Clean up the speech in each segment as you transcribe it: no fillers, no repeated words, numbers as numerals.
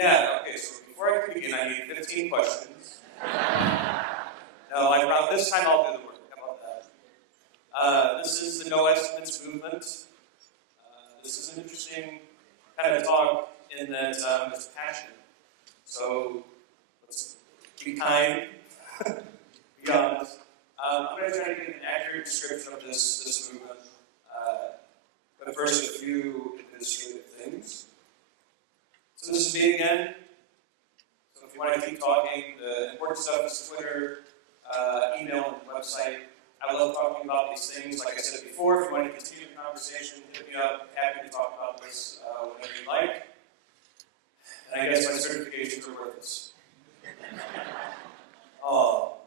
Yeah, okay, so before I begin, I need 15 questions. No, I promise this time I'll do the work. How about that? This is the No Estimates movement. This is an interesting kind of talk in that it's passionate. So let's be kind, be honest. I'm going to try to give an accurate description of this movement. But first, a few administrative things. So this is me again. So if you want to keep talking, the important stuff is Twitter, email, and website. I love talking about these things. Like I said before, if you want to continue the conversation, hit me up. Happy to talk about this whenever you like. And I guess my certifications are worth this. Oh,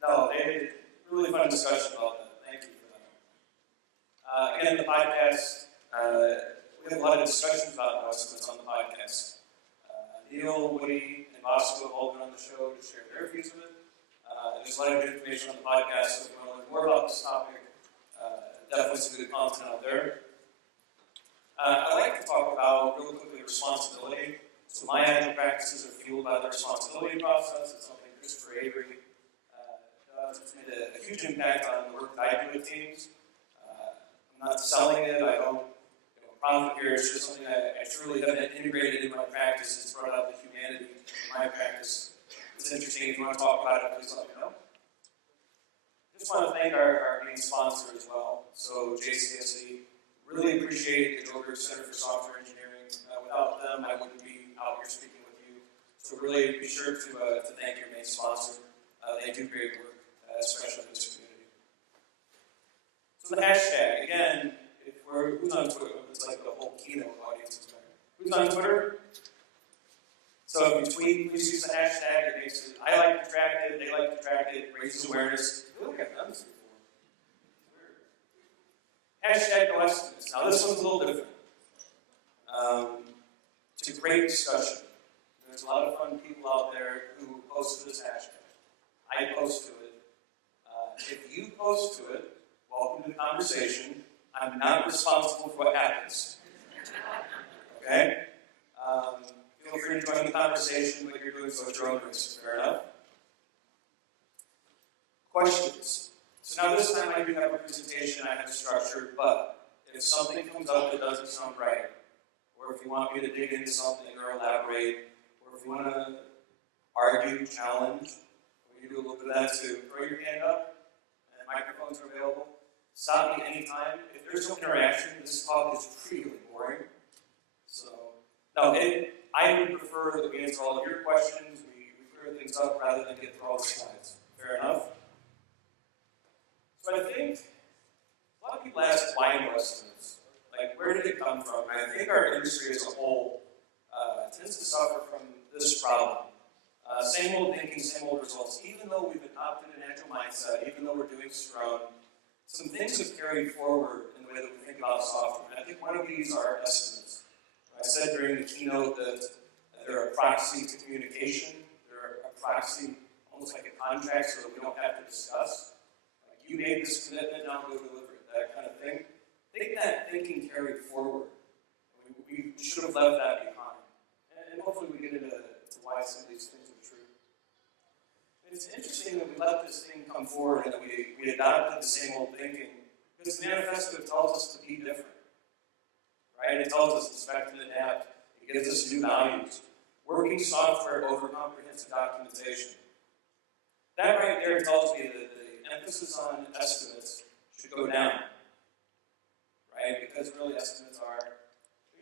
no, they really fun discussion about that. Thank you for that. Again, the podcast, we have a lot of discussions about estimates on the podcast. Neil, Woody, and Bosco have all been on the show to share their views of it. There's a lot of good information on the podcast, so if you want to learn more about this topic, definitely some good content out there. I'd like to talk about, real quickly, responsibility. So my Agile practices are fueled by the responsibility process. It's something Christopher Avery does. It's made a huge impact on the work that I do with teams. I'm not selling it. I don't profit here. It's just something that I truly have integrated into my practice. It's brought out the humanity in my practice. It's interesting. If you want to talk about it, please let me know. Just want to thank our main sponsor as well. So JCSE, really appreciate the Georgia Center for Software Engineering. Without them, I wouldn't be out here speaking with you. So really be sure to thank your main sponsor. They do great work, especially in this community. So the hashtag, again, who's on Twitter? It's like the whole keynote audience is there. Who's on Twitter? So if you tweet, please use the hashtag. It makes it, I like to track it, they like to track it, raises awareness. I feel like I've done this before. Hashtag no estimates. Now this one's a little different. It's a great discussion. There's a lot of fun people out there who post to this hashtag. I post to it. If you post to it, welcome to the conversation. I'm not responsible for what happens. Okay? Feel free to join the conversation, but you're doing so at your own risk. Fair enough? Questions. So now this time I do have a presentation I have structured, but if something comes up that doesn't sound right, or if you want me to dig into something or elaborate, or if you want to argue, challenge, we can do a little bit of that too. Throw your hand up, and microphones are available. Stop me anytime. If there's no interaction, this talk is really boring. So, no, I would prefer that we answer all of your questions, we clear things up rather than get through all the slides. Fair enough? So I think a lot of people ask why no estimates. Like, where did it come from? And I think our industry as a whole tends to suffer from this problem. Same old thinking, same old results. Even though we've adopted an Agile mindset, even though we're doing Scrum, some things have carried forward in the way that we think about software. And I think one of these are estimates. I said during the keynote that they're a proxy to communication. They're a proxy, almost like a contract, so that we don't have to discuss. Like, you made this commitment, now go deliver it, that kind of thing. I think that thinking carried forward. We should have left that behind. And hopefully we get into why some of these things are true. It's interesting that we let this thing come forward and that we adopted the same old thinking, because the manifesto tells us to be different. Right? It tells us to inspect and adapt. It gives us new values. Working software over comprehensive documentation. That right there tells me that the emphasis on estimates should go down. Right? Because really estimates are,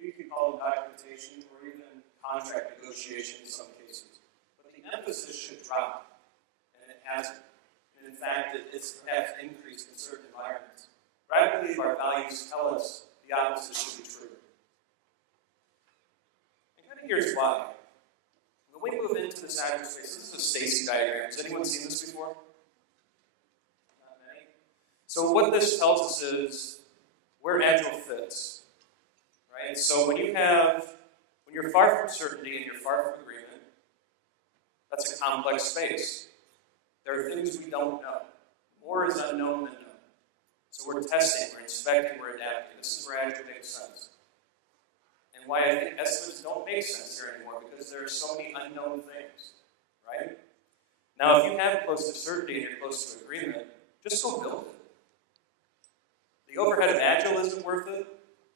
you could call them documentation or even contract negotiation in some cases. But the emphasis should drop. And it hasn't. And in fact, it's perhaps increased in certain environments. But I believe our values tell us the opposite should be true. And kind of here's why. When we move into this Agile space, this is a Stacy diagram. Has anyone seen this before? Not many. So what this tells us is where Agile fits. Right? So when you're far from certainty and you're far from agreement, that's a complex space. There are things we don't know. More is unknown than known. So we're testing, we're inspecting, we're adapting. This is where Agile makes sense. And why I think estimates don't make sense here anymore, because so many unknown things, right? Now, if you have close to certainty and you're close to agreement, just go build it. The overhead of Agile isn't worth it.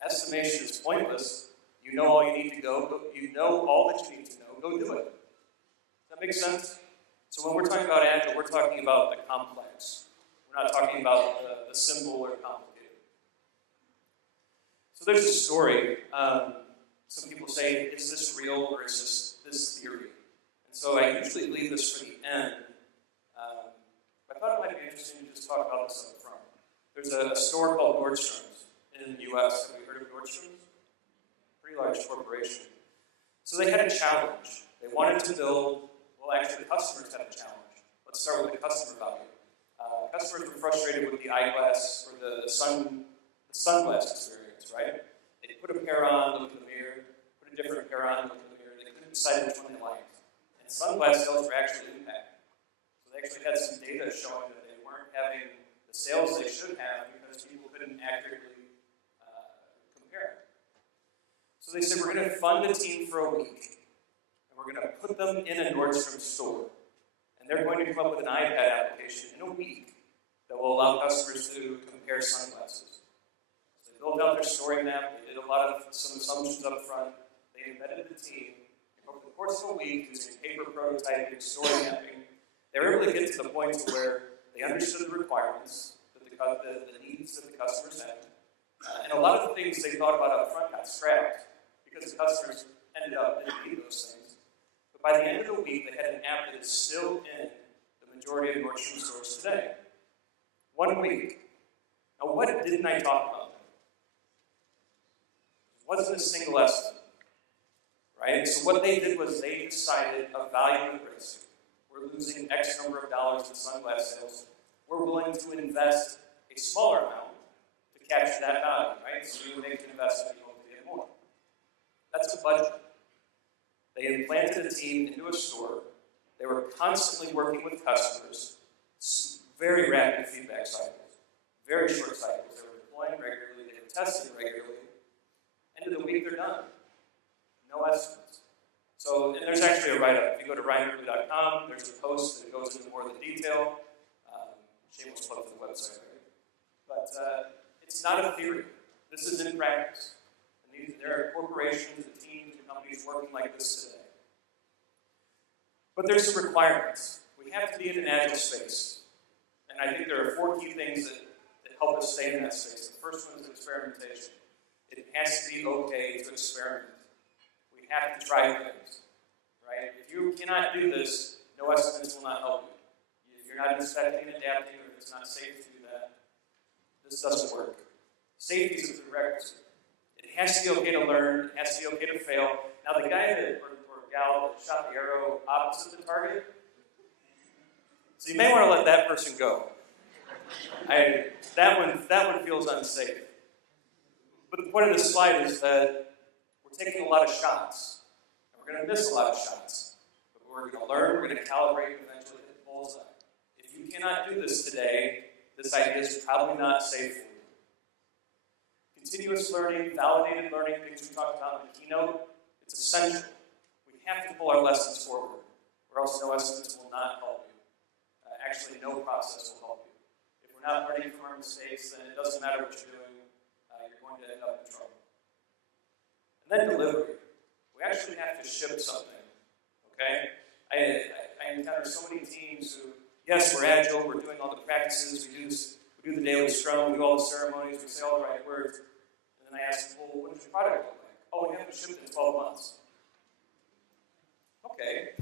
Estimation is pointless. You know all you need to go. You know all that you need to know. Go do it. Does that make sense? So when we're talking about Agile, we're talking about the complex. We're not talking about the simple or complicated. So there's a story. Some people say, is this real or is this theory? And so I usually leave this for the end. But I thought it might be interesting to just talk about this up front. There's a store called Nordstrom's in the U.S. Have you heard of Nordstrom's? Pretty large corporation. So they had a challenge. They wanted to build, well, actually the customers had a challenge. Let's start with the customer value. Customers were frustrated with the eyeglass or the sunglass experience, right? They put a pair on, look in the mirror, put a different pair on, look in the mirror. They couldn't decide which one they liked. And sunglass sales were actually impacted. So they actually had some data showing that they weren't having the sales they should have because people couldn't accurately compare. So they said, we're going to fund a team for a week, and we're going to put them in a Nordstrom store. And they're going to come up with an iPad application in a week that will allow customers to compare sunglasses. So they built out their story map, they did some assumptions up front, they embedded the team. Over the course of a week, using paper prototyping, story mapping, they were able to get to the point to where they understood the requirements, the needs that the customers had. And a lot of the things they thought about up front got scrapped because the customers ended up didn't need those things. But by the end of the week, they had an app that is still in the majority of Nordstrom stores today. 1 week. Now, what didn't I talk about? It wasn't a single estimate, right? So what they did was they decided a value at risk. We're losing X number of dollars in sunglass sales. We're willing to invest a smaller amount to capture that value, right? So you make an investment, you hope to get more. That's a budget. They implanted a team into a store. They were constantly working with customers. Very rapid feedback cycles. Very short cycles. They were deploying regularly. They were testing regularly. End of the week, they're done. No estimates. So, and there's actually a write-up. If you go to ryanripley.com, there's a post that goes into more of the detail. Shameless plug for the website, right? But it's not a theory. This is in practice. And there are corporations and teams and companies working like this today. But there's some requirements. We have to be in an agile space. And I think there are 4 key things that help us stay in that space. The first one is experimentation. It has to be okay to experiment. We have to try things, right? If you cannot do this, no estimates will not help you. If you're not inspecting and adapting, or if it's not safe to do that, this doesn't work. Safety is a prerequisite. It has to be okay to learn. It has to be okay to fail. Now, the guy or gal that shot the arrow opposite the target, so you may want to let that person go. That one feels unsafe. But the point of this slide is that we're taking a lot of shots. And we're going to miss a lot of shots. But we're going to learn, we're going to calibrate, and eventually hit the bullseye. If you cannot do this today, this idea is probably not safe for you. Continuous learning, validated learning, things we talked about in the keynote, it's essential. We have to pull our lessons forward, or else no estimates will not help you. Actually, no process will help you. If we're not learning from our mistakes, then it doesn't matter what you're doing. You're going to end up in trouble. And then delivery. We actually have to ship something. Okay? I encounter so many teams who, yes, we're agile, we're doing all the practices, we do the daily scrum, we do all the ceremonies, we say all the right words. And then I ask them, well, what does your product look like? Oh, we haven't shipped in 12 months. Okay.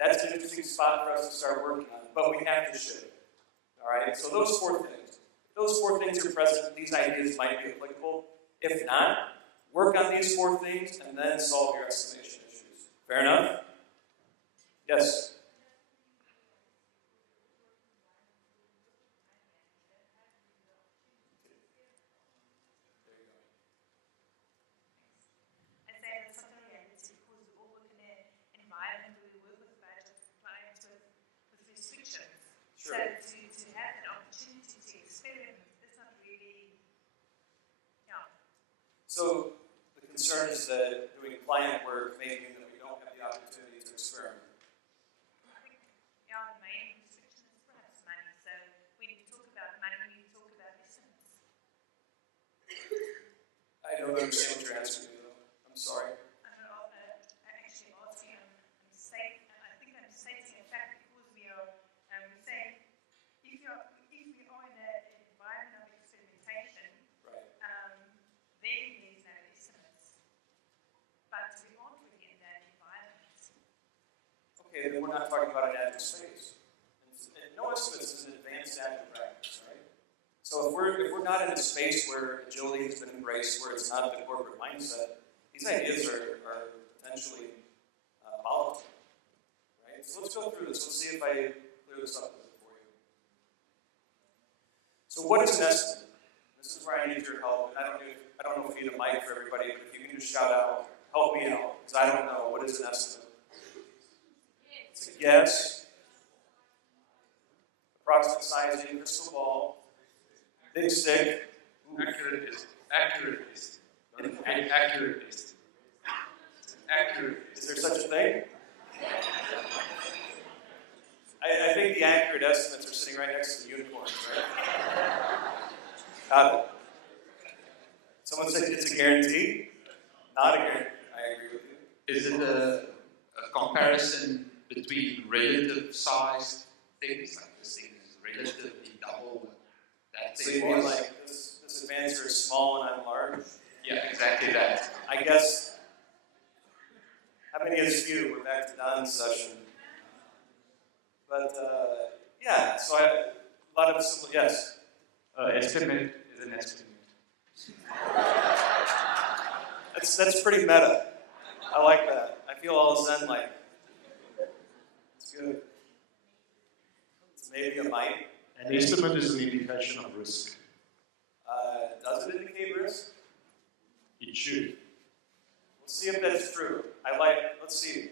That's an interesting spot for us to start working on, but we have to ship. All right? So those 4 things. If those 4 things are present, these ideas might be applicable. If not, work on these 4 things and then solve your estimation issues. Fair enough? Yes? So to have an opportunity to experiment, that's not really, So the concern is that doing client work may mean that we don't have the opportunity okay, then we're not talking about an agile space. And no estimates is an advanced agile practice, right? So if we're not in a space where agility has been embraced, where it's not the corporate mindset, these ideas are potentially volatile, right? So let's go through this. Let's see if I clear this up a bit for you. So what is an estimate? This is where I need your help. And I don't know if you need a mic for everybody, but if you can just shout out, help me out, because I don't know. What is an estimate? It's a guess. Approximate sizing, crystal ball, big stick. Accurate is accurate is accurate. Is there such a thing? I think the accurate estimates are sitting right next to the unicorns, right? Got it. Someone said it's a guarantee? Not a guarantee. I agree with you. Is it a comparison between relative sized things, like this thing is relatively double that So thing you mean was? like this advancer is small and I'm large? Yeah, exactly that. I guess, how many is few? We're back to Don's session. But, yeah, so a lot of simple, yes. Estimate is an estimate. That's pretty meta. I like that. I feel all zen-like. It's good. It's maybe a mic. An estimate is an indication of risk. Does it indicate risk? It should. Let's see if that's true. Let's see.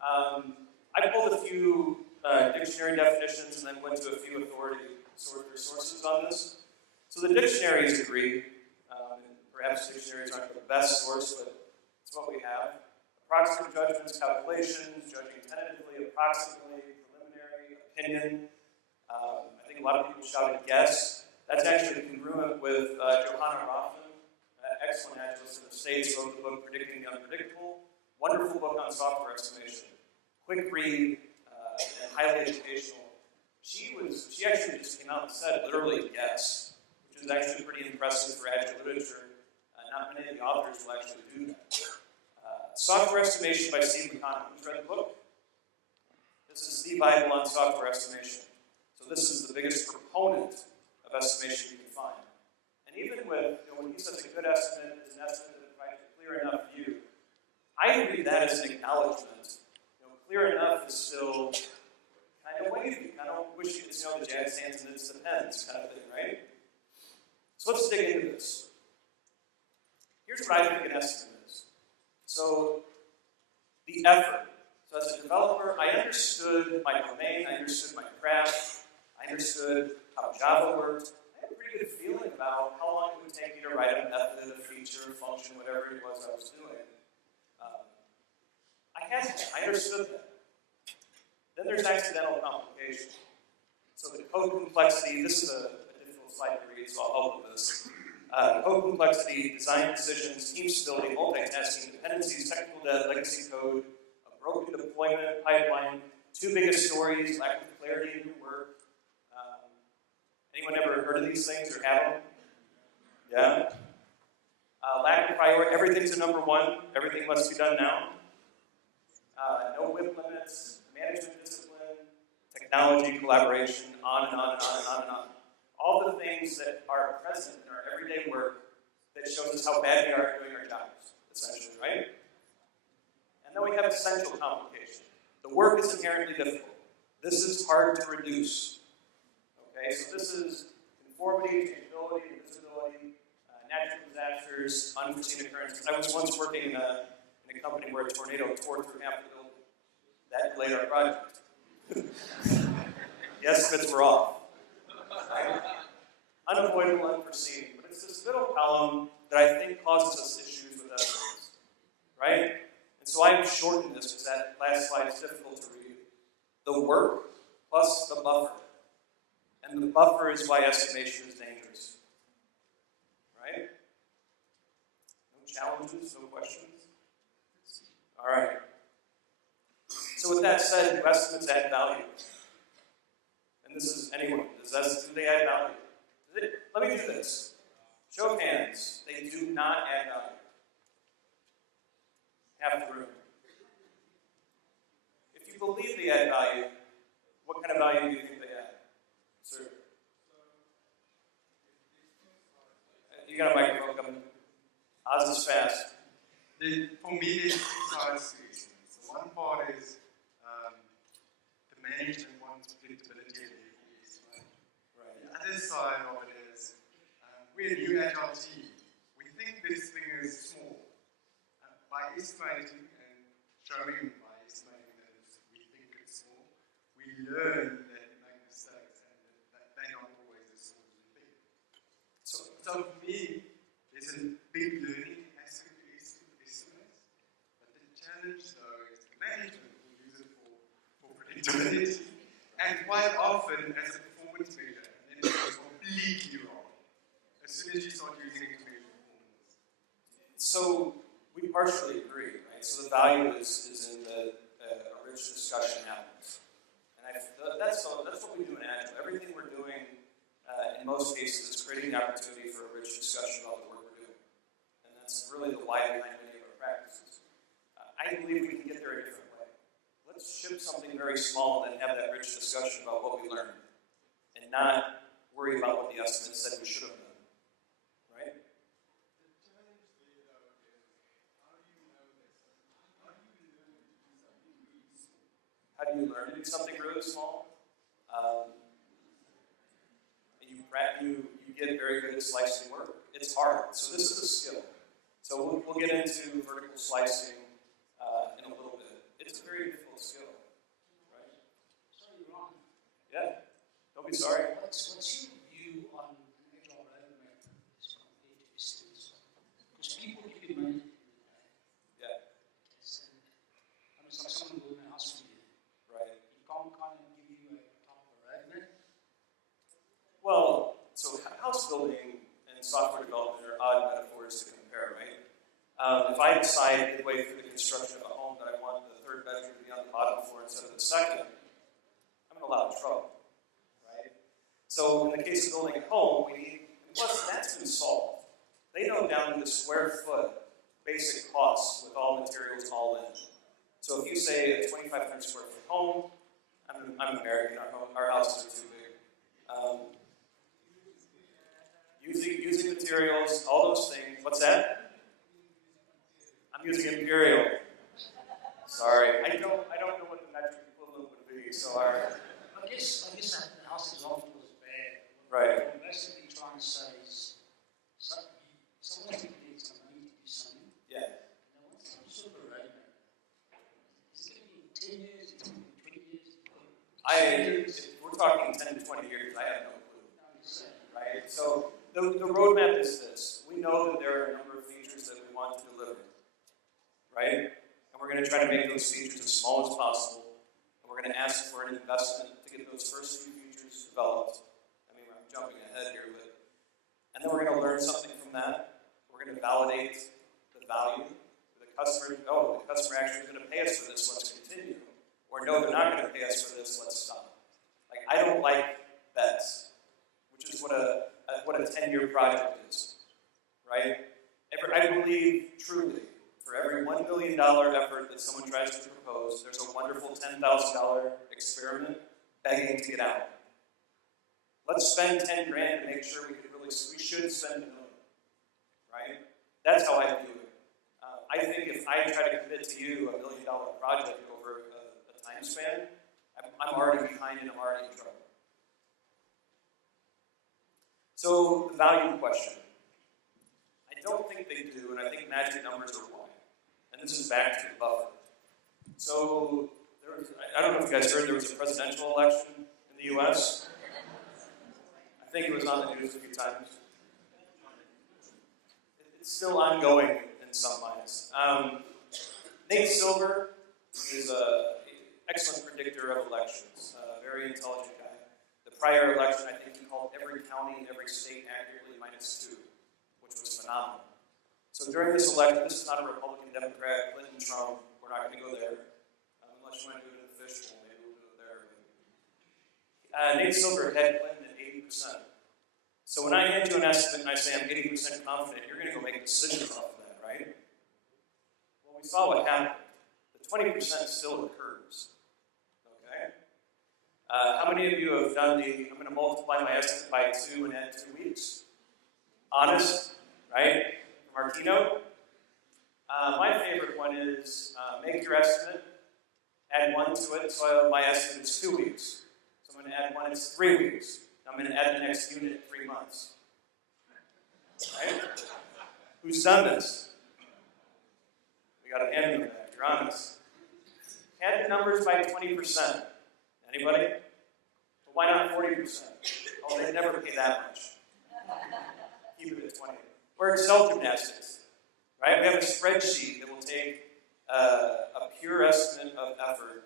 I pulled a few dictionary definitions and then went to a few authority sources on this. So the dictionaries agree, and perhaps dictionaries aren't the best source, but it's what we have. Approximate judgments, calculations, judging tentatively, approximately, preliminary, opinion. I think a lot of people shouted guess. That's actually congruent with Johanna Rothman, excellent agilist in the States, wrote the book Predicting the Unpredictable. Wonderful book on software estimation. Quick read and highly educational. She actually just came out and said literally guess, which is actually pretty impressive for agile literature. Not many of the authors will actually do that. Software Estimation by Steve McConnell. Who's read the book? This is the Bible on software estimation. So this is the biggest proponent of estimation you can find. And even with, when he says a good estimate is an estimate that provides a clear enough view, I read that as an acknowledgement. Clear enough is still kind of wavy, kind of wish you could know the jazz hands and it depends kind of thing, right? So let's dig into this. Here's what I think an estimate is. So the effort. So as a developer, I understood my domain, I understood my craft, I understood how Java worked. I had a pretty good feeling about how long it would take me to write a method, a feature, a function, whatever it was I was doing. I understood that. Then there's accidental complication. So the code complexity, this is a difficult slide to read, so I'll help with this. Code complexity, design decisions, team stability, multitasking, dependencies, technical debt, legacy code, a broken deployment pipeline, two biggest stories, lack of clarity in your work. Anyone ever heard of these things or have them? Yeah? Lack of priority, everything's a number one, everything must be done now. No whip limits, management discipline, technology, collaboration, on and on and on and on and on. All the things that are present in our everyday work that shows us how bad we are at doing our jobs, essentially, right? And then we have essential complication. The work is inherently difficult. This is hard to reduce. Okay, so this is conformity, changeability, invisibility, natural disasters, unforeseen occurrences. I was once working in a company where a tornado tore through half the building. That delayed our project. The estimates were off. Right? Unavoidable, unforeseen. But it's this middle column that I think causes us issues with estimates. Right? And so I've shortened this because that last slide is difficult to read. The work plus the buffer. And the buffer is why estimation is dangerous. Right? No challenges, no questions? All right. So with that said, do estimates add value? And this is anyone. Do they add value? Let me do this. Show of hands. They do not add value. Half the room. If you believe they add value, what kind of value do you think they add? Sir? You got a microphone coming. Oz is fast. For me, there's two sides to excellence. So one part is the management wants predictability and therefore excellence. Right. The other side of it is we're a new Agile team. We think this thing is small. By estimating and showing by estimating that we think it's small, we learn that we make mistakes and that they're not always as small as we think. So for me, there's a big learning aspect to estimates, but the challenge though is the management will use it for predictability, and quite often as a performance measure, and then it goes completely wrong as soon as you start using it to measure performance. So we partially agree, right? So the value is in the a rich discussion happens, and that's what we do in Agile. Everything we're doing, in most cases, is creating the opportunity for a rich discussion about the work we're doing, and that's really the why behind many of our practices. I believe we can get there a different way. Let's ship something very small and have that rich discussion about what we learned, and not worry about what the estimate said we should have done, right? How do you learn to do something really small? You get very good at slicing work. It's hard. So this is a skill. So we'll get into vertical slicing in a little bit. It's a very difficult skill, right? Sorry, Ron. Yeah. Don't be sorry. What's your view on Agile roadmap as compared to estimates? Because people give you money. Yeah. It's like someone building a house for you. Right. He can't kind of give you a type of roadmap. Well, so house building and software development are odd metaphors to compare, right? If I decide midway through the construction of a home that I want the third bedroom to be on the bottom floor instead of the second, I'm in a lot of trouble, right? So in the case of building a home, we need, plus that's been solved. They know down to the square foot basic costs with all materials all in. So if you say a 2,500 square foot home, I'm American, our houses are too big. Using materials, all those things. What's that? I'm using imperial. Sorry, I don't know what the metric equivalent would be. So I guess the house example was bad. Right. What I'm basically trying to say is someone can get some money to do something. Yeah. Now, what's some sort of a roadmap? Is it going to be 10 years? Is it going to be 20 years? If we're talking 10 to 20 years, I have no clue. Right? So the roadmap is this. We know that there are a number of features that we want to deliver. Right? And we're going to try to make those features as small as possible. And we're going to ask for an investment to get those first few features developed. I mean, I'm jumping ahead here, but and then we're going to learn something from that. We're going to validate the value. The customer, the customer actually is going to pay us for this, let's continue. Or no, they're not going to pay us for this, let's stop. Like, I don't like bets, which is what a 10-year project is, right? I believe truly, for every $1 million effort that someone tries to propose, there's a wonderful $10,000 experiment begging to get out. Let's spend 10 grand to make sure we should spend $1 million, right? That's how I view it. I think if I try to commit to you $1 million project over a time span, I'm already behind and I'm already in trouble. So the value question. I don't think they do, and I think magic numbers are why. And this is back to the buffer. So I don't know if you guys heard there was a presidential election in the U.S. I think it was on the news a few times. It's still ongoing in some minds. Nate Silver is an excellent predictor of elections, a very intelligent guy. The prior election, I think he called every county and every state accurately -2, which was phenomenal. So during this election, this is not a Republican, Democrat, Clinton, Trump. We're not going to go there. Unless you want to do it in the fishbowl, maybe we'll do it there. Nate Silver had Clinton at 80%. So when I hand you an estimate and I say I'm 80% confident, you're going to go make decisions off of that, right? Well, we saw what happened. The 20% still occurs. How many of you have done I'm going to multiply my estimate by 2 and add 2 weeks? Honest, right? From our keynote. My favorite one is make your estimate, add 1 to it, so my estimate is 2 weeks. So I'm going to add 1, it's 3 weeks. I'm going to add the next unit in 3 months. Right? Who's done this? We got a hand in the back, you're honest. Add the numbers by 20%. Anybody? But why not 40%? Oh, they never pay that much. Keep it at 20. Or Excel gymnastics. Right? We have a spreadsheet that will take a pure estimate of effort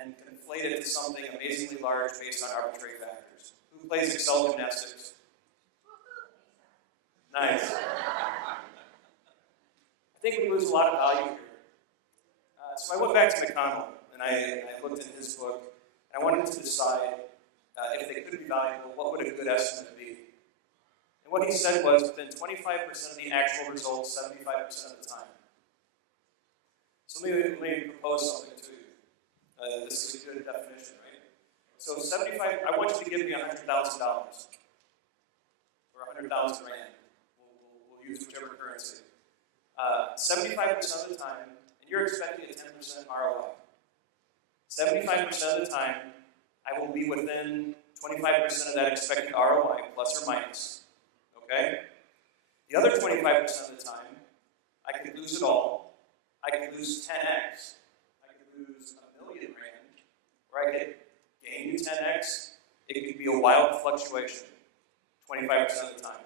and conflate it to something amazingly large based on arbitrary factors. Who plays Excel gymnastics? Nice. I think we lose a lot of value here. So I went back to McConnell and I looked at his book and I wanted to decide if they could be valuable, what would a good estimate be? And what he said was within 25% of the actual results, 75% of the time. So let me propose something to you. This is a good definition, right? So 75, I want you to give me $100,000 or 100,000 rand. We'll use whichever currency. 75% of the time, and you're expecting a 10% ROI. 75% of the time, I will be within 25% of that expected ROI, plus or minus. Okay? The other 25% of the time, I could lose it all. I could lose 10x. I could lose $1 million rand. Or I could gain you 10x. It could be a wild fluctuation, 25% of the time.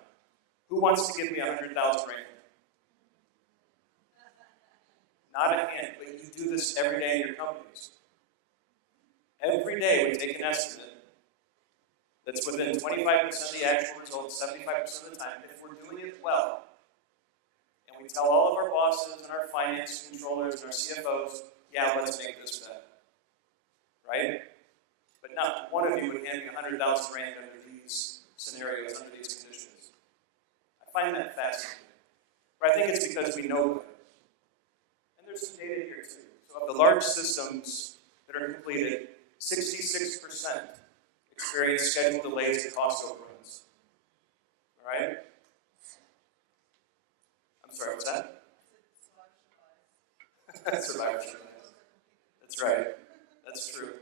Who wants to give me 100,000 rand? Not a hand, but you do this every day in your companies. Every day we take an estimate that's within 25% of the actual results, 75% of the time, if we're doing it well. And we tell all of our bosses and our finance controllers and our CFOs, yeah, let's make this bet. Right? But not one of you would hand me 100,000 rand under these scenarios, under these conditions. I find that fascinating. But I think it's because we know better. And there's some data here too. So of the large systems that are completed, 66% experience schedule delays and cost overruns. All right? I'm sorry, what's that? Survivorship. That's right. That's true.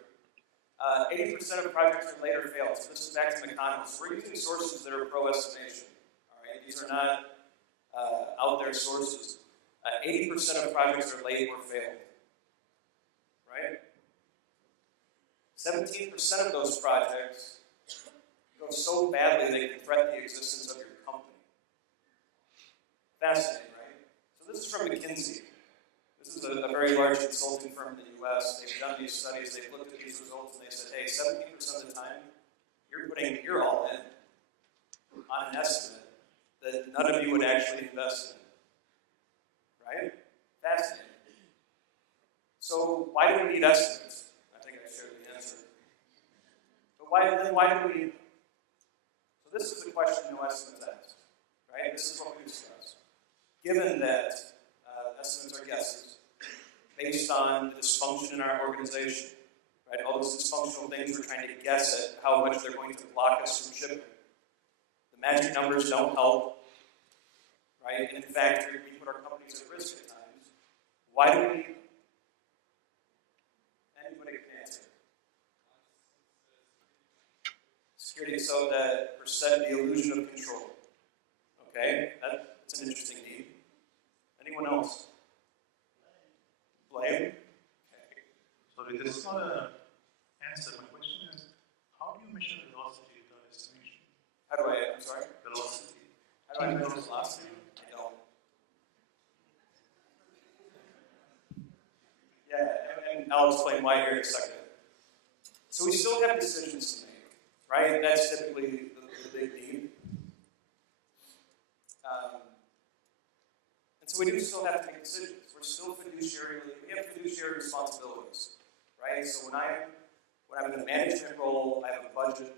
80% of projects are later failed. So this is back to McConnell. So we're using sources that are pro-estimation. All right? These are not out there sources. 80% of projects are late or failed. Right? 17% of those projects go so badly they can threaten the existence of your company. Fascinating, right? So this is from McKinsey. This is a very large consulting firm in the US. They've done these studies, they've looked at these results, and they said, hey, 17% of the time, you're all in on an estimate that none of you would actually invest in. Right? Fascinating. So why do we need estimates? I think I shared the answer. But why do we need them? So this is the question no estimates ask. Right? This is what we discuss. Given that estimates are guesses, based on the dysfunction in our organization, right? All those dysfunctional things we're trying to guess at how much they're going to block us from shipping. The magic numbers don't help, right? In fact, we put our companies at risk at times. Why do we need them? Anybody can answer. Security, so that percent the illusion of control. Okay, that's an interesting need. Anyone else? Blame? Sorry, this is not an answer. My question is, how do you measure velocity without estimation? I'm sorry? Velocity. How do I measure velocity? I don't. Yeah, and I'll explain why here in a second. So we still have decisions to make, right? That's typically the big need. And so we do still have to make decisions. We're still we have fiduciary responsibilities, right? So when I'm in a management role, I have a budget.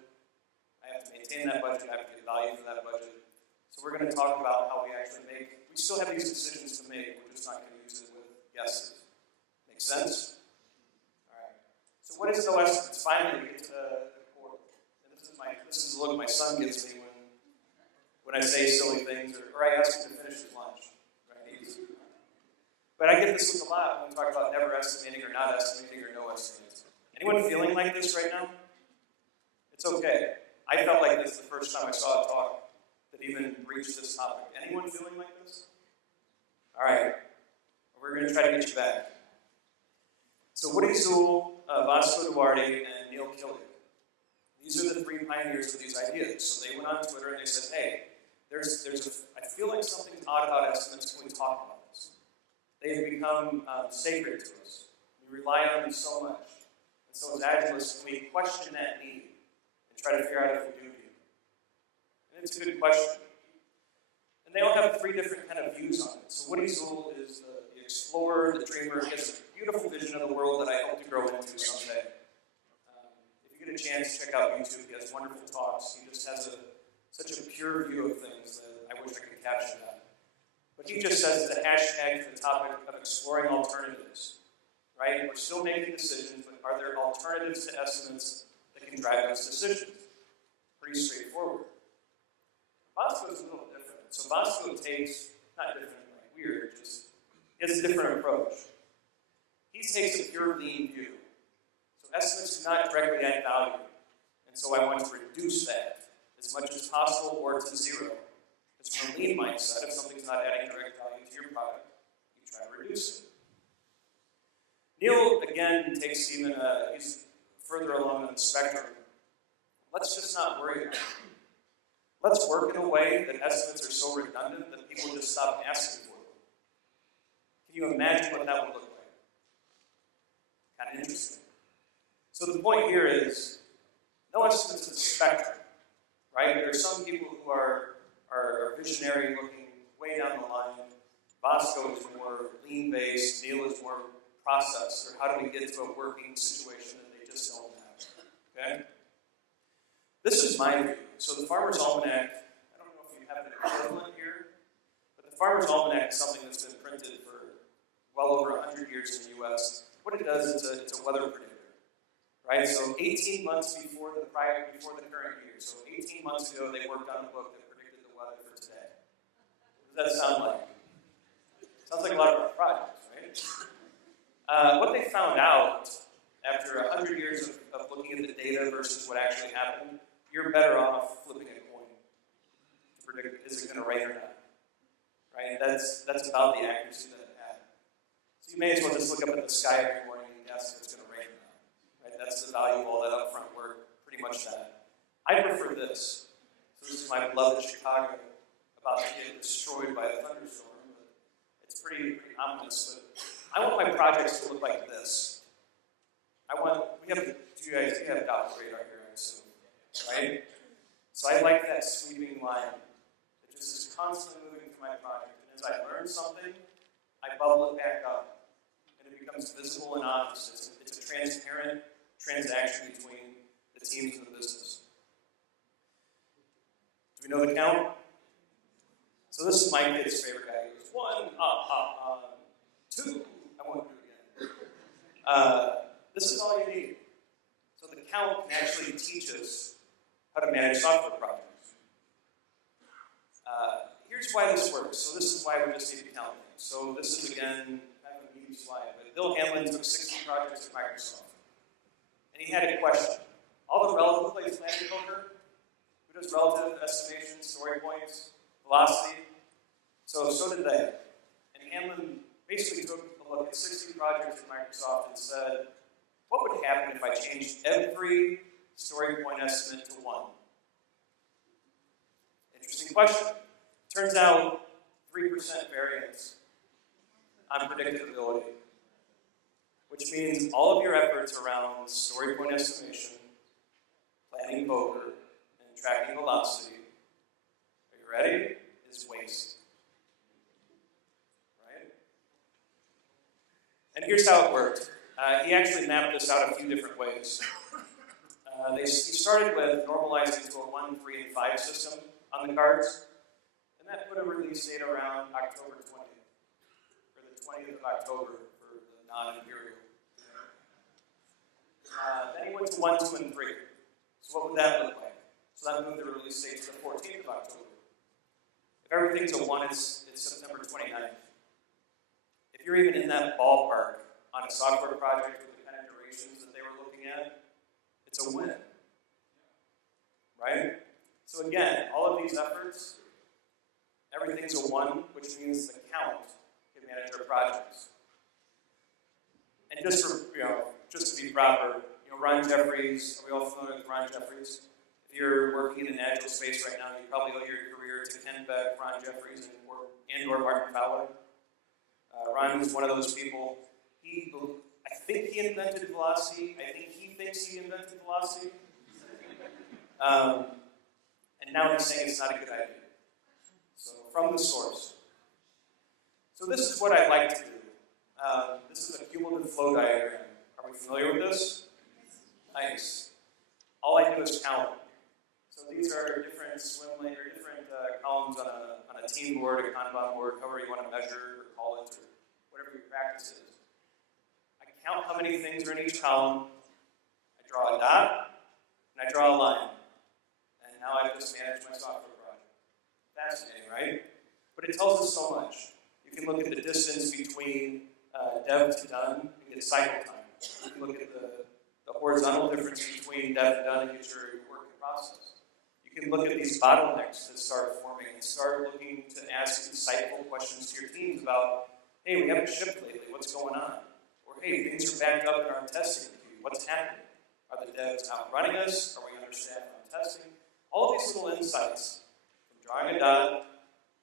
I have to maintain that budget. I have to get value for that budget. So we're going to talk about how we still have these decisions to make. We're just not going to use it with guesses. Make sense? All right. So So what is no estimates? Finally, we get to the core. And this is the look my son gives me when I say silly things or I ask him to finish his lunch. Right? But I get this look a lot when we talk about never estimating or not estimating or no estimates. Anyone feeling like this right now? It's okay. I felt like this the first time I saw a talk that even reached this topic. Anyone feeling like this? All right. We're going to try to get you back. So Woody Zuhl, Vasco Duarte, and Neil Killick. These are the three pioneers of these ideas. So they went on Twitter and they said, hey, I feel like something's odd about estimates. Can we talk about this? They've become sacred to us. We rely on them so much. And so as Agilists, we question that need and try to figure out if we do need it. And it's a good question. And they all have three different kind of views on it. So Woody Zuhl is the explorer, the dreamer. He has a beautiful vision of the world that I hope to grow into someday. If you get a chance, check out YouTube. He has wonderful talks. He just has such a pure view of things that I wish I could capture that. But he just says it's a hashtag for the topic of exploring alternatives. Right? We're still making decisions, but are there alternatives to estimates that can drive those decisions? Pretty straightforward. Vasco is a little different. So Vasco takes, not different, like weird, just he has a different approach. He takes a pure lean view. So estimates do not directly add value. And so I want to reduce that as much as possible or to zero. Because from a lean mindset, if something's not adding direct value to your product, you try to reduce it. Neil, again, takes even, he's further along on the spectrum. Let's just not worry about it. Let's work in a way that estimates are so redundant that people just stop asking for them. Can you imagine what that would look like? Kind of interesting. So the point here is, no estimates is a spectrum, right? There are some people who are visionary, looking way down the line. Vasco is more lean-based. Neil is more process, or how do we get to a working situation that they just don't have, okay? This is my view. So the Farmer's Almanac, I don't know if you have an equivalent here, but the Farmer's Almanac is something that's been printed for well over 100 years in the U.S. What it does is it's a weather predictor, right? So 18 months before the current year, so 18 months ago they worked on a book that predicted the weather for today. What does that sound like? Sounds like a lot of our projects, right? What they found out after 100 years of looking at the data versus what actually happened, you're better off flipping a coin to predict is it going to rain or not. Right? That's about the accuracy that it had. So you may as well just look up at the sky every morning and guess if it's going to rain or not. Right? That's the value of all that upfront work, pretty much that. I prefer this. So this is my beloved Chicago about to get destroyed by a thunderstorm. But it's pretty ominous. But I want my projects to look like this. You have dot radar here, I assume, right? So I like that sweeping line that just is constantly moving through my project. And as I learn something, I bubble it back up. And it becomes visible and obvious. It's a transparent transaction between the teams and the business. Do we know the count? So this is my kid's favorite guy. He goes, 1, 2. I won't do it again. This is all you need. So the count can actually teach us how to manage software projects. Here's why this works. So this is why we just need to count things. So this is, again, kind of a neat slide. But Bill Hamlin took 60 projects at Microsoft. And he had a question. All the relative plays planning poker? Who does relative estimation, story points, velocity? So did they. And Hamlin basically took a look at 60 projects at Microsoft and said, what would happen if I changed every story point estimate to 1? Interesting question. Turns out 3% variance on predictability, which means all of your efforts around story point estimation, planning poker, and tracking velocity, are you ready? Is wasted. Right? And here's how it worked. He actually mapped this out a few different ways. He started with normalizing to a 1, 3, and 5 system on the cards, and that put a release date around October 20th, or the 20th of October for the non-imperial. went to 1, 2, and 3. So what would that look like? So that moved the release date to the 14th of October. If everything's a 1, it's September 29th. If you're even in that ballpark on a software project with the kind of durations that they were looking at, it's a win. Right? So again, all of these efforts, everything's a 1, which means the count can manage our projects. And just to be proper, Ryan Jeffries, are we all familiar with Ryan Jeffries? If you're working in an Agile space right now, you probably owe your career to Ken Beck, Ryan Jeffries, and/or Martin Fowler. Ryan is one of those people. I think he invented velocity. I think he thinks he invented velocity. And now he's saying it's not a good idea. So from the source. So this is what I like to do. This is a cumulative flow diagram. Are we familiar with this? Nice. All I do is count. So these are different swim lane or different columns on a team board, a Kanban board, however you want to measure or call it, or whatever your practice is. I count how many things are in each column. I draw a dot, and I draw a line. And now I've just managed my software project. Fascinating, right? But it tells us so much. You can look at the distance between dev to done and get cycle time. You can look at the horizontal difference between dev and done and get your work in process. You can look at these bottlenecks that start forming and start looking to ask insightful questions to your teams about, hey, we haven't shipped lately, what's going on? Or hey, things are backed up in our testing queue, what's happening? Are the devs outrunning us? Are we understaffed on testing? All of these little insights from drawing a dot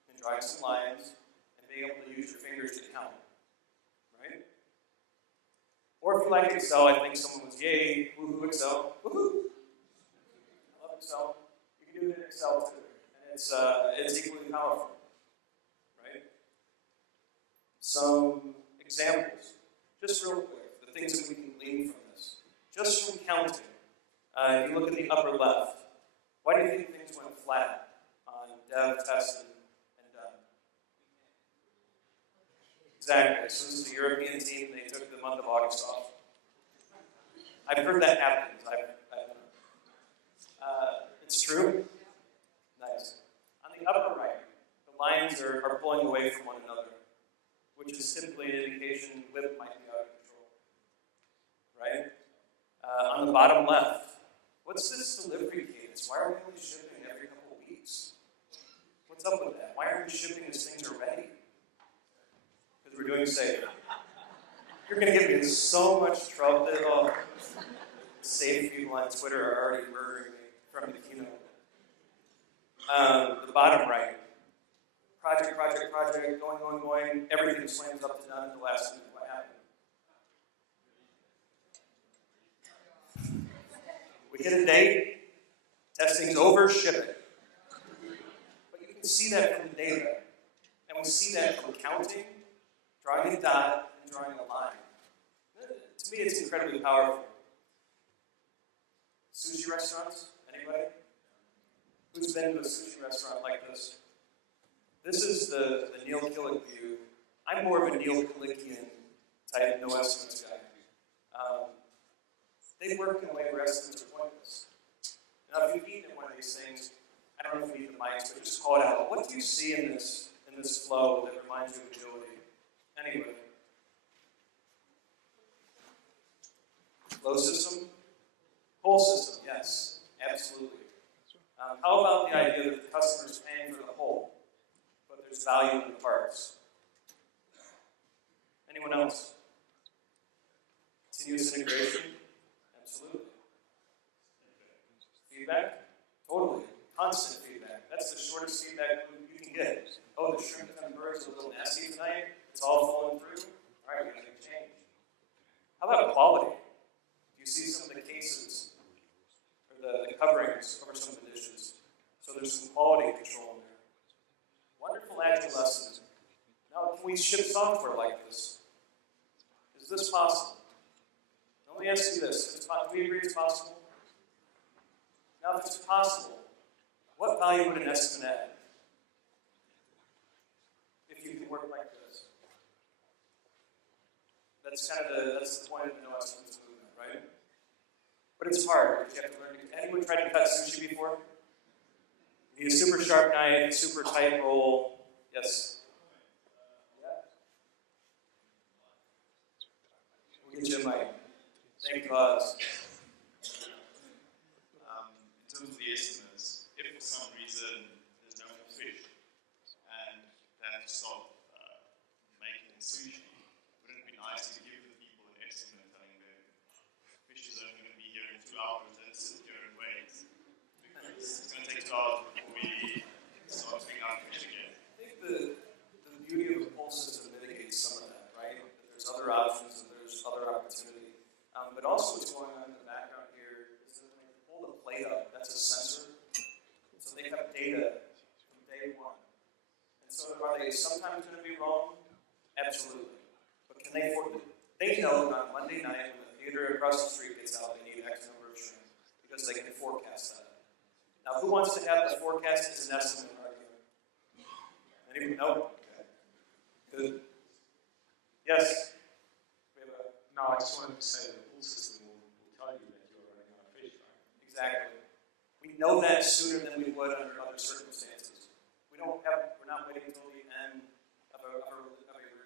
and drawing some lines and being able to use your fingers to count. Right? Or if you like Excel, I think someone was, yay, woohoo Excel, woohoo! I love Excel. You can do it in Excel too. And it's equally powerful. Right? Some examples, just real quick, the things that we can glean from this. Just from counting, if you look at the upper left, why do you think things went flat on dev, test, and done? Exactly. So this is the European team. They took the month of August off. I've heard that happens. It's true. Nice. On the upper right, the lines are pulling away from one another, which is typically an indication WIP might be out of control. Right? On the bottom left, what's this delivery cadence? Why are we only shipping every couple of weeks? What's up with that? Why aren't we shipping as things are ready? Because we're doing safe. You're going to get me in so much trouble. Safe people on Twitter are already murdering me from the keynote. The bottom right, project, going. Everything slams up to done at the last minute. What happened? We hit a date, testing's over, ship it. But you can see that from the data. And we see that from counting, drawing a dot, and drawing a line. To me, it's incredibly powerful. Sushi restaurants? Anybody? Who's been to a sushi restaurant like this? This is the Neil Killick view. I'm more of a Neil Killickian type no estimates guy. They work in a way where estimates are pointless. Now, if you've eaten at one of these things, I don't know if you need the mics, but just call it out. What do you see in this flow that reminds you of agility? Anyway. Flow system? Whole system, yes, absolutely. How about the idea that the customer is paying for the whole, but there's value in the parts? Anyone else? Continuous integration? Absolutely. Feedback? Totally. Constant feedback. That's the shortest feedback loop you can get. Oh, the shrimp and birds are a little nasty tonight. It's all flowing through. All right, we gotta make change. How about quality? Do you see some of the cases? The coverings over some of the dishes. So there's some quality control in there. Wonderful Agile lessons. Now, can we ship software like this? Is this possible? Let me ask you this. Do we agree it's possible? Now, if it's possible, what value would an estimate add? If you can work like this. That's the point of the no estimates movement, right? But it's hard because you have to learn. Anyone tried to cut sushi before? You need a super sharp knife, super tight roll. Yes. We'll get you a mic. Thank you, Buzz. In terms of the estimates, if for some reason there's no more fish and they have to stop making sushi, wouldn't it be nice to give the people an estimate telling them fish is only going to be here in 2 hours and sit here and wait? Because it's going to take 2 hours before we start swinging out fish again. I think the beauty of the whole system mitigates some of that, right? That there's other options and there's other opportunity. But also what's going on in the background here is that when they pull the plate up, that's a sensor. So they have data from day one. And so are they sometimes going to be wrong? Absolutely. But can they afford it? They know that on Monday night when the theater across the street gets out, they need X number of shrimp because they can forecast that. Now, who wants to have the forecast as an estimate argument? Anyone? No? Okay. Good. Yes? No, I just wanted to say that the pool system will tell you that you are running out of fish, right? Exactly. We know that sooner than we would under other circumstances. We're not waiting until the end of a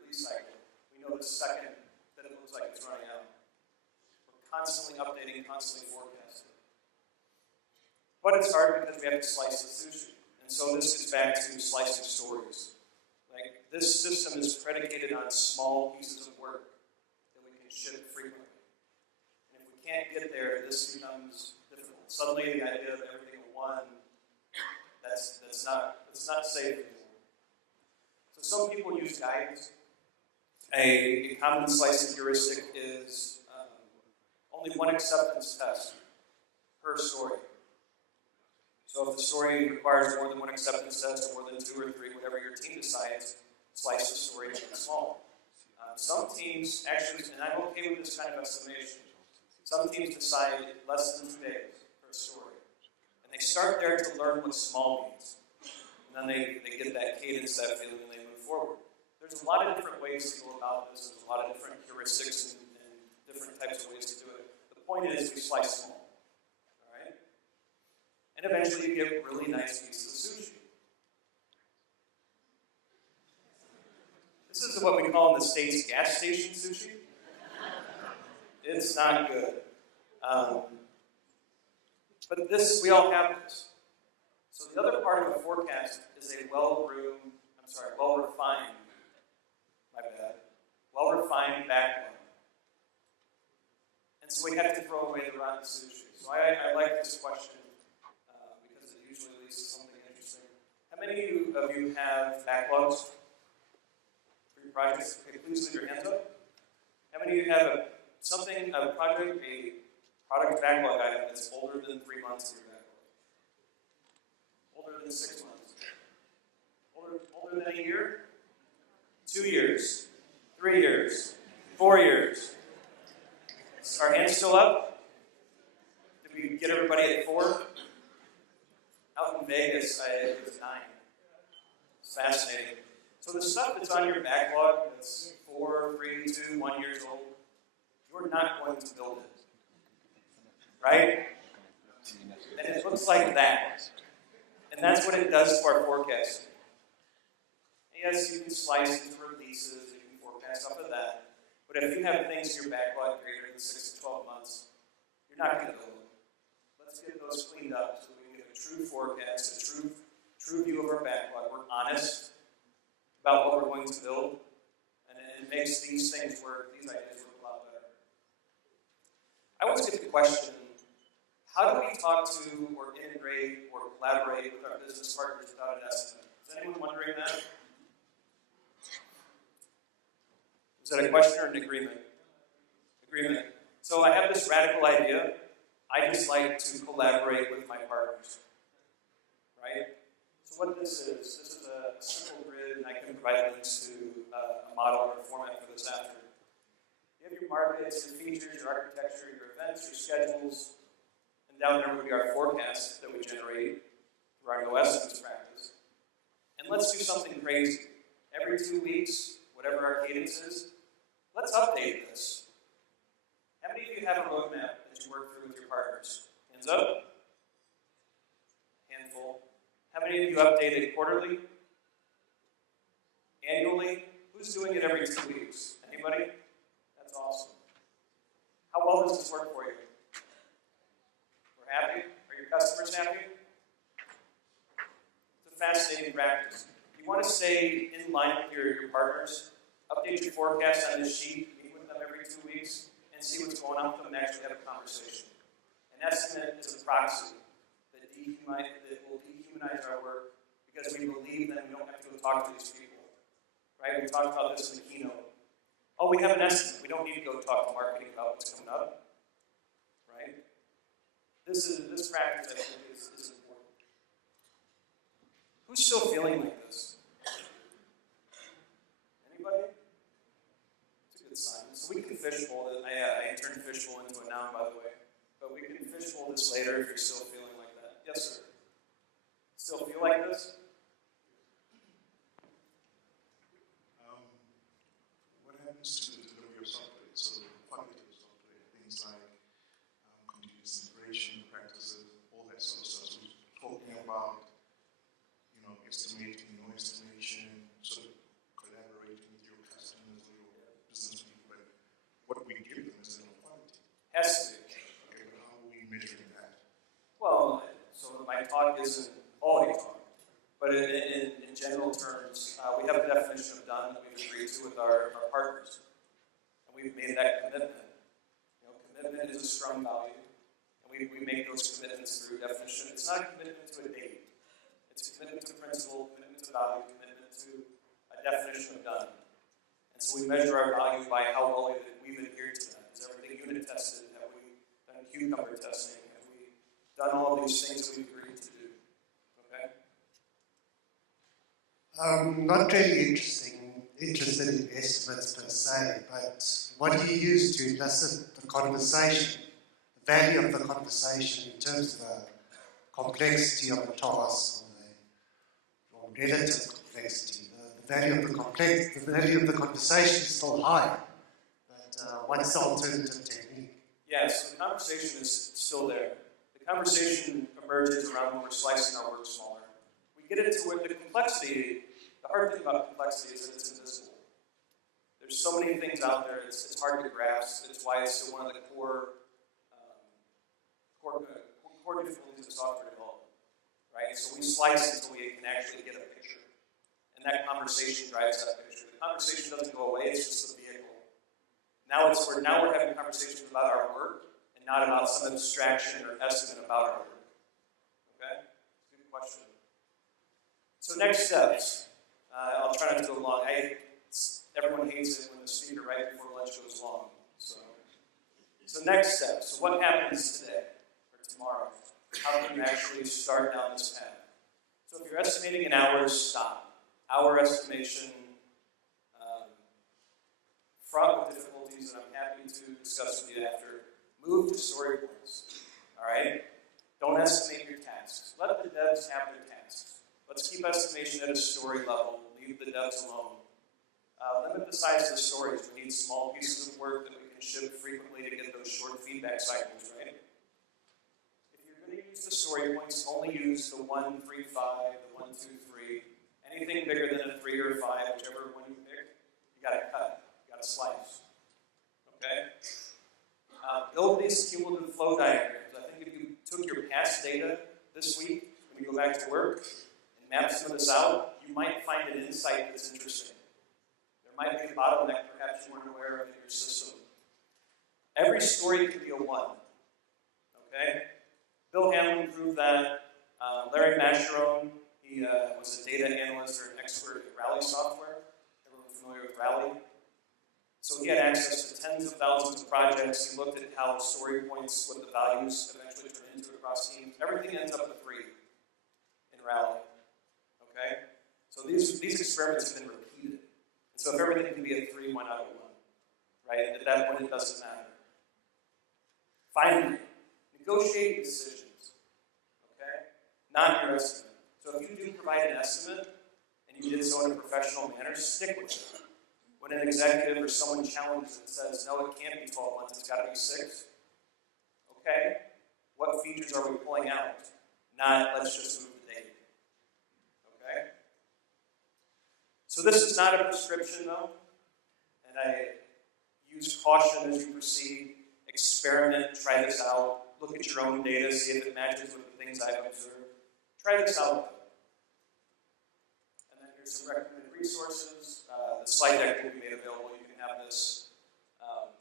release cycle. We know the second that it looks like it's running out. We're constantly updating, constantly forecasting. But it's hard because we have to slice the sushi. And so this gets back to slicing stories. Like, this system is predicated on small pieces of work that we can ship frequently. And if we can't get there, this becomes difficult. Suddenly the idea of everything in one, that's not safe anymore. So some people use guidance. A common slicing heuristic is only one acceptance test per story. So if the story requires more than one acceptance test, or more than 2 or 3, whatever your team decides, slice the story and make it small. Some teams actually, and I'm okay with this kind of estimation, some teams decide less than 2 days per story. And they start there to learn what small means. And then they get that cadence, that feeling, and they move forward. There's a lot of different ways to go about this. There's a lot of different heuristics and different types of ways to do it. The point is we slice small. All right? And eventually you get really nice pieces of sushi. This is what we call in the States gas station sushi. It's not good. But this, we all have this. So the other part of a forecast is a well-refined backlog. And so we have to throw away the rotten sushi. So I like this question because it usually leads to something interesting. How many of you have backlogs for your projects? Okay, please leave your hands up. How many of you have a product backlog item that's older than 3 months of your backlog? Older than 6 months? Older than a year? 2 years? 3 years? 4 years? Are hands still up? Did we get everybody at 4? Out in Vegas, it was 9. It's fascinating. So the stuff that's on your backlog that's 4, 3, 2, 1 years old, you're not going to build it. Right? And it looks like that. And that's what it does to our forecasting. Yes, you can slice into releases, you can forecast off of that. But if you have things in your backlog greater than 6 to 12 months, you're not going to build them. Let's get those cleaned up so we can get a true forecast, a true view of our backlog. We're honest about what we're going to build, and it makes these things work, these ideas work a lot better. I always get the question, how do we talk to or integrate or collaborate with our business partners without an estimate? Is anyone wondering that? Is that a question or an agreement? Agreement. So I have this radical idea. I just like to collaborate with my partners. Right? So what this is a simple grid, and I can provide links to a model or a format for this after. You have your markets, your features, your architecture, your events, your schedules, and down there would be our forecast that we generate through our no estimates practice. And let's do something crazy. Every 2 weeks, whatever our cadence is, let's update this. How many of you have a roadmap that you work through with your partners? Hands up. Handful. How many of you update it quarterly? Annually? Who's doing it every 2 weeks? Anybody? That's awesome. How well does this work for you? We're happy? Are your customers happy? It's a fascinating practice. If you want to stay in line with your partners, update your forecast on this sheet, meet with them every 2 weeks, and see what's going on with them and actually have a conversation. An estimate is a proxy that will dehumanize our work because we believe that we don't have to go talk to these people. Right? We talked about this in the keynote. Oh, we have an estimate. We don't need to go talk to marketing about what's coming up. Right? This practice, I think, is important. Who's still feeling like this? Anybody? It's a good sign. So we can fishbowl it. I turned fishbowl into a noun, by the way. But we can fishbowl this later if you're still feeling like that. Yes, sir. Still feel like this? What happens to the delivery of software? So quality of software, things like continuous integration practices, all that sort of stuff. So we're talking about, estimating, noise estimation, sort of collaborating with your customers or your business people. But what we give them is in quality. Has to be. Okay, but how are we measuring that? Well, so my talk isn't quality talk, but in general terms, we have a definition of done that we've agreed to with our partners, and we've made that commitment. Commitment is a strong value, and we make those commitments through definition. It's not a commitment to a date. It's a commitment to principle, commitment to value, commitment to a definition of done. And so we measure our value by how well we've adhered to that. Is everything unit tested? Have we done cucumber testing? Have we done all of these things that we've agreed to do? Okay? Not really interested in estimates per se, but what do you use to elicit the conversation, the value of the conversation in terms of the complexity of the task or relative complexity? The value of the conversation is still high, but what's the alternative technique? Yeah, so the conversation is still there. The conversation emerges around when we're slicing our work smaller. We get into where the complexity, the hard thing about complexity is that it's invisible. There's so many things out there, it's hard to grasp. It's why it's one of the core difficulties of software development, right? So we slice until we can actually get a picture. And that conversation drives that picture. The conversation doesn't go away, it's just the vehicle. Now we're having conversations about our work and not about some abstraction or estimate about our work. Okay? Good question. So next steps. I'll try not to go long. Everyone hates it when the speaker right before lunch goes long. So next steps. So what happens today or tomorrow? How can you actually start down this path? So if you're estimating in hours, stop. Hour estimation, fraught with difficulties that I'm happy to discuss with you after. Move to story points. All right? Don't estimate your tasks. Let the devs have their tasks. Let's keep estimation at a story level. Leave the devs alone. Limit the size of the stories. We need small pieces of work that we can ship frequently to get those short feedback cycles, right? If you're going to use the story points, only use the 1, 3, 5, the 1, 2, 3. Anything bigger than a 3 or 5, whichever one you pick, you got to cut. You got to slice. Okay? Build these cumulative flow diagrams. I think if you took your past data this week, when you go back to work, and map some of this out, you might find an insight that's interesting. There might be a bottleneck perhaps you weren't aware of in your system. Every story can be a 1. Okay? Bill Hamlin proved that. Larry Mascherone, he was a data analyst or an expert at Rally software. Everyone familiar with Rally? So he had access to tens of thousands of projects. He looked at how story points, what the values eventually turn into across teams. Everything ends up with 3 in Rally. Okay? So these experiments have been repeated. And so if everything can be a 3, why not a 1? Right? At that point, it doesn't matter. Finally, negotiate decisions. Okay? Not your estimate. So if you do provide an estimate, and you did so in a professional manner, stick with it. When an executive or someone challenges it and says, no, it can't be 12 months, it's got to be 6. Okay, what features are we pulling out? Not, let's just move the data. Okay? So this is not a prescription, though, and I use caution as you proceed. Experiment, try this out, look at your own data, see if it matches with the things I've observed. Try this out. And then here's some recommended resources. The slide deck will be made available. You can have this. And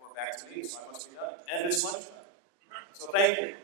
we're back to me, so I must be done. And it's lunchtime. So thank you.